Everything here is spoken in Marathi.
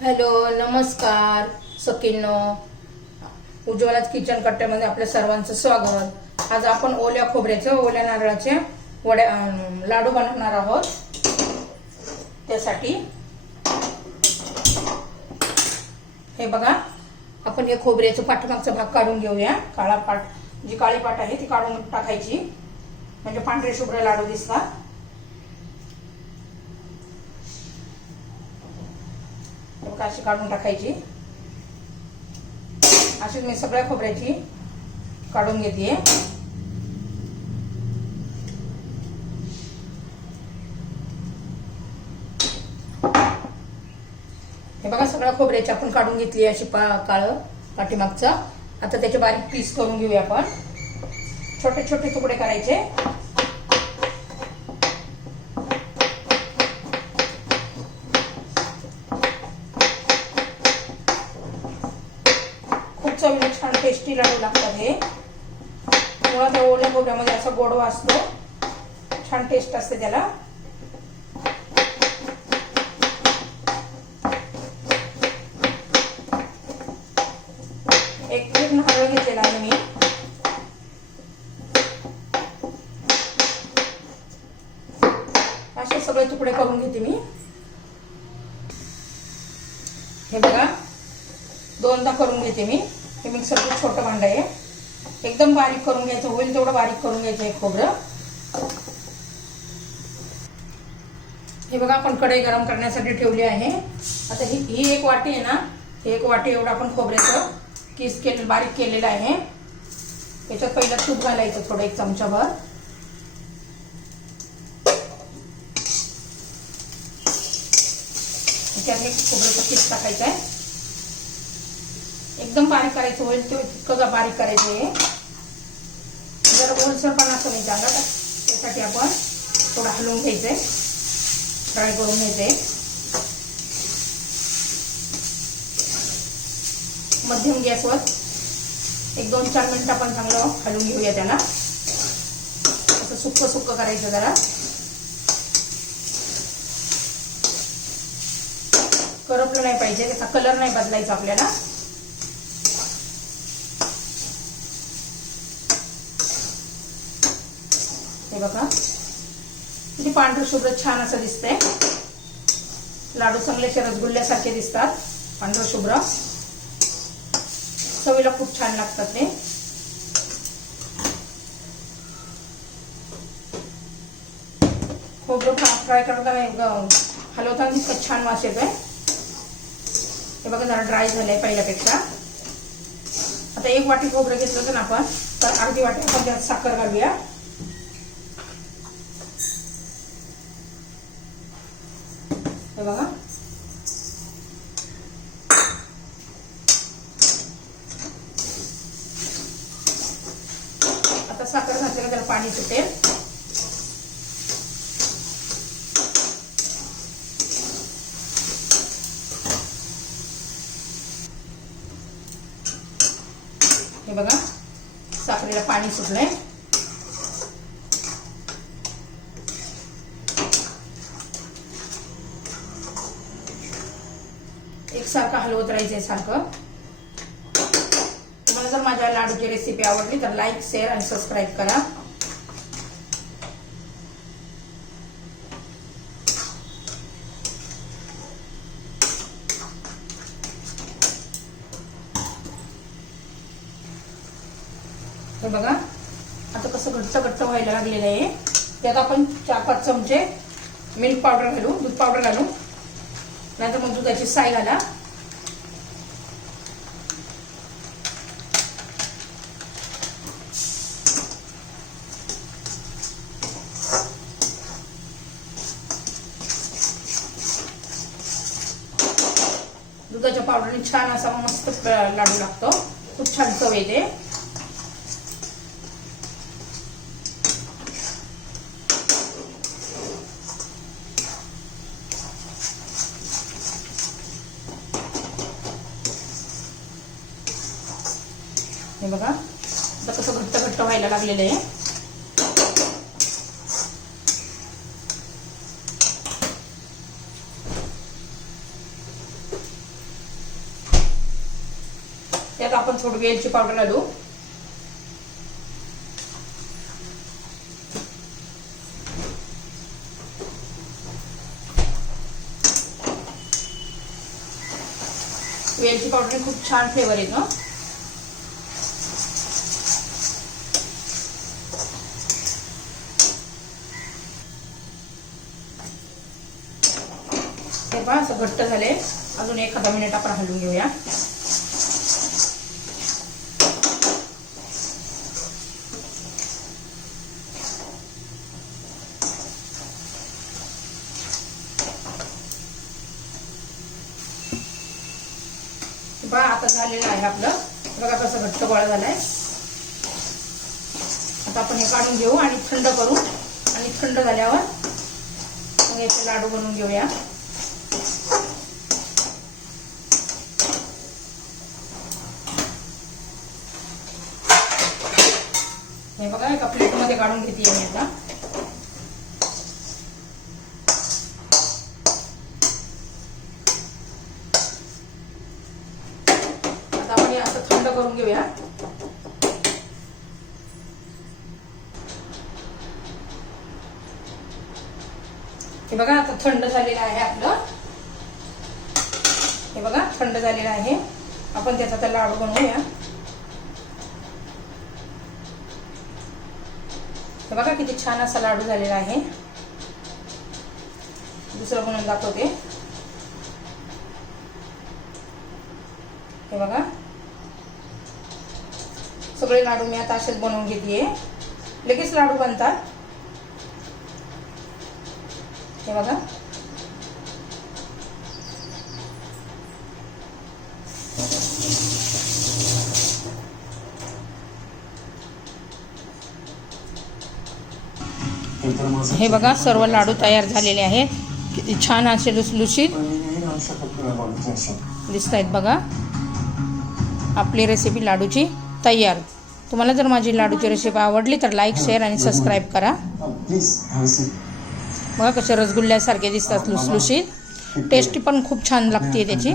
हॅलो नमस्कार सकिनो उज्ज्वलाच किचन कट्ट्यामध्ये आपल्या सर्वांचं स्वागत. आज आपण ओल्या खोबऱ्याचं ओल्या नारळाचे वड्या लाडू बनवणार आहोत. त्यासाठी हे बघा आपण हे खोबऱ्याचं पाठीमागचा भाग काढून घेऊया. काळा पाट जी काळी पाट आहे ती काढून टाकायची. म्हणजे पांढरे शुभ्र लाडू दिसतात हे बघा अशी काढून टाकायची. अशीच मी सगळ्या खोबऱ्याची काढून घेते हे बघा सगळ्या खोबऱ्याची आपण काढून घेतली अशी पा काळ पाठीमागचा. आता त्याचे बारीक पीस करून घेऊया आपण. छोटे छोटे तुकडे करायचे. लाडू लागतात हे मुळात ओल्या खोबऱ्यामध्ये असा गोडवा असतो छान टेस्ट असते त्याला. एक प्लेट नारळ घेतलेला आहे मी. असे सगळे तुकडे करून घेते मी. हे बघा. दोनदा करून घेते मी. मिक्सरचं छोटं भांड आहे. एकदम बारीक करून घ्यायचं. होईल तेवढं बारीक करून घ्यायचं आहे खोबरं. हे बघा आपण कढई गरम करण्यासाठी ठेवली आहे. आता ही ही एक वाटी आहे ना ही एक वाटी एवढं आपण खोबऱ्याचं किस केलं बारीक केलेलं आहे. याच्यात पहिलं तूप घालायचं थोडं एक चमचाभर. त्यात एक खोबऱ्याचं किस टाकायचं आहे. एकदम बारीक करायचं होईल ते तितकं बारीक करायचं आहे. जर ओलसर पण असं नाही जागा तर त्यासाठी आपण थोडं हलवून घ्यायचंय. फ्राय करून घ्यायचंय. मध्यम गॅसवर एक दोन चार मिनिटं आपण चांगलं हलवून घेऊया त्याला. असं सुक्क सुक्क करायचं जरा. करपलं नाही पाहिजे त्याचा कलर नाही बदलायचा आपल्याला. हे बघा. किती पांढरं शुभ्र छान असं दिसतंय. लाडू चांगल्याचे रसगुल्ल्यासारखे दिसतात पांढरं शुभ्र. चवीला खूप छान लागतात ते. खोबरं फ्राय करताना हलवताना तितकं छान वास येतोय हे बघा जरा ड्राय झालंय पहिल्यापेक्षा. आता एक वाटी खोबरं घेतलं होतं ना आपण तर अर्धी वाटी आपण त्यात साखर घालूया. बघा. आता साखर घातल्यानं त्याला पाणी सुटेल. हे बघा साखरेला पाणी सुटलंय. सारखं हलवत राहायचंय सारखं. तुम्हाला जर माझ्या लाडूची रेसिपी आवडली तर लाईक शेअर आणि सबस्क्राईब करा. हे बघा आता कसं घट्ट घट्ट व्हायला लागलेलं आहे. त्यात आपण चार पाच चमचे मिल्क पावडर घालू दूध पावडर घालू. नाहीतर मग दुधाची साय घाला. दुधाच्या पावडरने छान असा मस्त लाडू लागतो. खूप छान चव येते. हे बघा. आता कसं घट्ट घट्ट व्हायला लागलेलं आहे. त्यात आपण थोडी वेलची पावडर घालू. वेलची पावडर खूप छान फ्लेवर येतो हे पहा असं घट्ट झाले. अजून एखादा मिनिट आपण हलवून घेऊया. बा आता झालेलं आहे आपलं. बघा कसं घट्ट गोळा झालाय. आता आपण हे काढून घेऊ आणि थंड करू. आणि थंड झाल्यावर मग याचे लाडू बनवून घेऊया. हे बघा एका प्लेटमध्ये काढून घेते मी आता आता आपण हे असं थंड करून घेऊया. हे बघा आता थंड झालेलं आहे आपलं. बघा थंड झालेलं आहे. आपण त्याचा आता लाडू बनवूया. हे बघा किती छान असा लाडू झालेला आहे. दुसरं बनवून दाखवते. हे बघा. सगळे लाडू मी आता असेच बनवून घेते लगेच लाडू बनतात. हे बघा. हे बघा सर्व लाडू तयार झालेले आहेत. किती छान असे लुसलुशीत दिसत आहेत बघा. आपली रेसिपी लाडूची तयार. तुम्हाला जर माझी लाडूची रेसिपी आवडली तर लाईक शेअर आणि सबस्क्राईब करा. बघा कसे रसगुल्ल्यासारखे दिसतात लुसलुशीत टेस्टी पण खूप छान लागते त्याची.